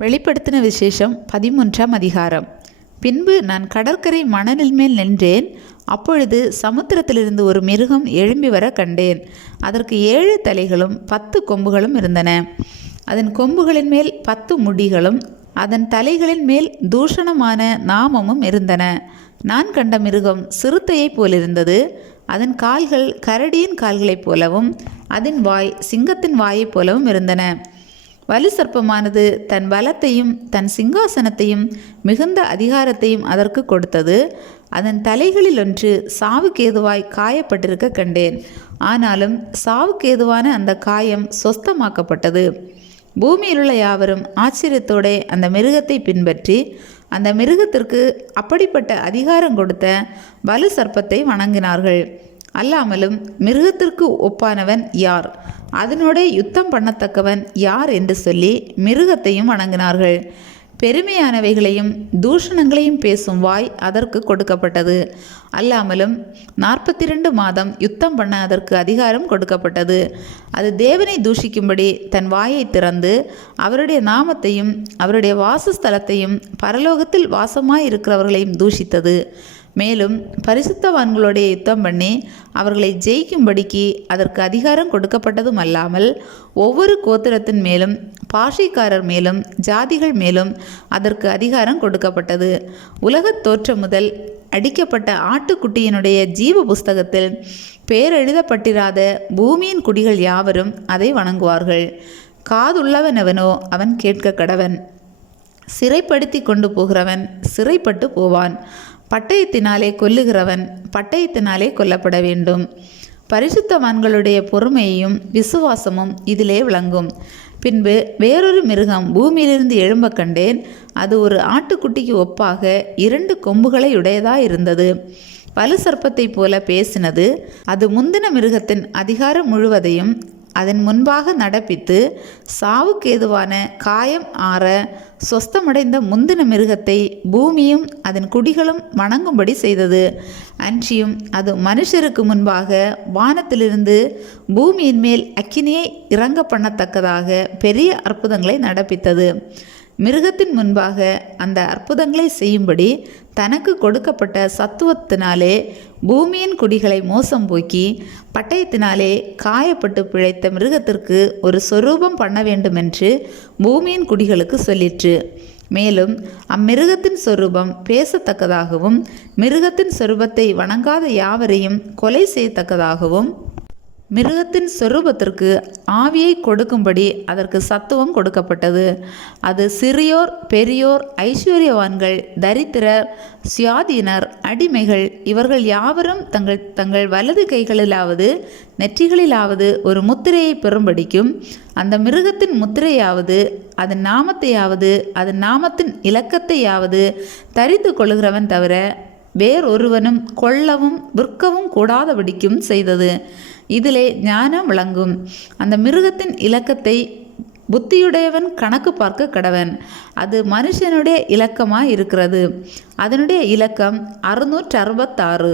வெளிப்படுத்தின விசேஷம் 13ஆம் அதிகாரம். பின்பு நான் கடற்கரை மணலின் மேல் நின்றேன். அப்பொழுது சமுத்திரத்திலிருந்து ஒரு மிருகம் எழும்பி வர கண்டேன். அதற்கு 7 தலைகளும் 10 கொம்புகளும் இருந்தன. அதன் கொம்புகளின் மேல் 10 முடிகளும் அதன் தலைகளின் மேல் தூஷணமான நாமமும் இருந்தன. நான் கண்ட மிருகம் சிறுத்தையைப் போலிருந்தது. அதன் கால்கள் கரடியின் கால்களைப் போலவும் அதன் வாய் சிங்கத்தின் வாயைப் போலவும் இருந்தன. வலு சர்ப்பமானது தன் பலத்தையும் தன் சிங்காசனத்தையும் மிகுந்த அதிகாரத்தையும் அதற்கு கொடுத்தது. அதன் தலைகளில் ஒன்று சாவுக்கேதுவாய் காயப்பட்டிருக்க கண்டேன். ஆனாலும் சாவுக்கேதுவான அந்த காயம் சொஸ்தமாக்கப்பட்டது. பூமியிலுள்ள யாவரும் ஆச்சரியத்தோட அந்த மிருகத்தை பின்பற்றி அந்த மிருகத்திற்கு அப்படிப்பட்ட அதிகாரம் கொடுத்த வலு சர்ப்பத்தை வணங்கினார்கள். அல்லாமலும் மிருகத்திற்கு ஒப்பானவன் யார், அதனோட யுத்தம் பண்ணத்தக்கவன் யார் என்று சொல்லி மிருகத்தையும் வணங்கினார்கள். பெருமையானவைகளையும் தூஷணங்களையும் பேசும் வாய் அதற்கு கொடுக்கப்பட்டது. அல்லாமலும் 42 மாதம் யுத்தம் பண்ண அதற்கு அதிகாரம் கொடுக்கப்பட்டது. அது தேவனை தூஷிக்கும்படி தன் வாயை திறந்து அவருடைய நாமத்தையும் அவருடைய வாசஸ்தலத்தையும் பரலோகத்தில் வாசமாயிருக்கிறவர்களையும் தூஷித்தது. மேலும் பரிசுத்தவான்களோடைய யுத்தம் பண்ணி அவர்களை ஜெயிக்கும்படிக்கு அதற்கு அதிகாரம் கொடுக்கப்பட்டதும் அல்லாமல் ஒவ்வொரு கோத்திரத்தின் மேலும் பாஷைக்காரர் மேலும் ஜாதிகள் மேலும் அதற்கு அதிகாரம் கொடுக்கப்பட்டது. உலகத் தோற்றம் முதல் அடிக்கப்பட்ட ஆட்டுக்குட்டியினுடைய ஜீவ புஸ்தகத்தில் பேரெழுதப்பட்டிராத பூமியின் குடிகள் யாவரும் அதை வணங்குவார்கள். காதுள்ளவனவனோ அவன் கேட்க கடவன். சிறைப்படுத்தி கொண்டு போகிறவன் சிறைப்பட்டு போவான். பட்டயத்தினாலே கொல்லுகிறவன் பட்டயத்தினாலே கொல்லப்பட வேண்டும். பரிசுத்தவான்களுடைய பொறுமையையும் விசுவாசமும் இதிலே விளங்கும். பின்பு வேறொரு மிருகம் பூமியிலிருந்து எழும்ப கண்டேன். அது ஒரு ஆட்டுக்குட்டிக்கு ஒப்பாக 2 கொம்புகளை உடையதாயிருந்தது. வலு சர்ப்பத்தைப் போல பேசினது. அது முந்தின மிருகத்தின் அதிகாரம் முழுவதையும் அதன் முன்பாக நடப்பித்து சாவுக்கேதுவான காயம் ஆற சொஸ்தமடைந்த முந்தின மிருகத்தை பூமியும் அதன் குடிகளும் வணங்கும்படி செய்தது. அன்றியும் அது மனுஷருக்கு முன்பாக வானத்திலிருந்து பூமியின் மேல் அக்கினியை இறங்க பண்ணத்தக்கதாக பெரிய அற்புதங்களை நடப்பித்தது. மிருகத்தின் முன்பாக அந்த அற்புதங்களை செய்யும்படி தனக்கு கொடுக்கப்பட்ட சத்துவத்தினாலே பூமியின் குடிகளை மோசம் போக்கி பட்டயத்தினாலே காயப்பட்டு பிழைத்த மிருகத்திற்கு ஒரு சொரூபம் பண்ண வேண்டுமென்று பூமியின் குடிகளுக்கு சொல்லிற்று. மேலும் அம்மிருகத்தின் சொரூபம் பேசத்தக்கதாகவும் மிருகத்தின் சொரூபத்தை வணங்காத யாவரையும் கொலை செய்யத்தக்கதாகவும் மிருகத்தின் சொரூபத்திற்கு ஆவியை கொடுக்கும்படி அதற்கு சத்துவம் கொடுக்கப்பட்டது. அது சிறியோர் பெரியோர் ஐஸ்வர்யவான்கள் தரித்திரர் சுயாதீனர் அடிமைகள் இவர்கள் யாவரும் தங்கள் தங்கள் வலது கைகளிலாவது நெற்றிகளிலாவது ஒரு முத்திரையை பெறும்படிக்கும் அந்த மிருகத்தின் முத்திரையாவது அதன் நாமத்தையாவது அதன் நாமத்தின் இலக்கத்தையாவது தரித்து கொள்கிறவன் தவிர வேறொருவனும் கொள்ளவும் விற்கவும் கூடாதபடிக்கும் செய்தது. இதிலே ஞானம் விளங்கும். அந்த மிருகத்தின் இலக்கத்தை புத்தியுடையவன் கணக்கு பார்க்க கடவன். அது மனுஷனுடைய இலக்கமாய் இருக்கிறது. அதனுடைய இலக்கம் 666.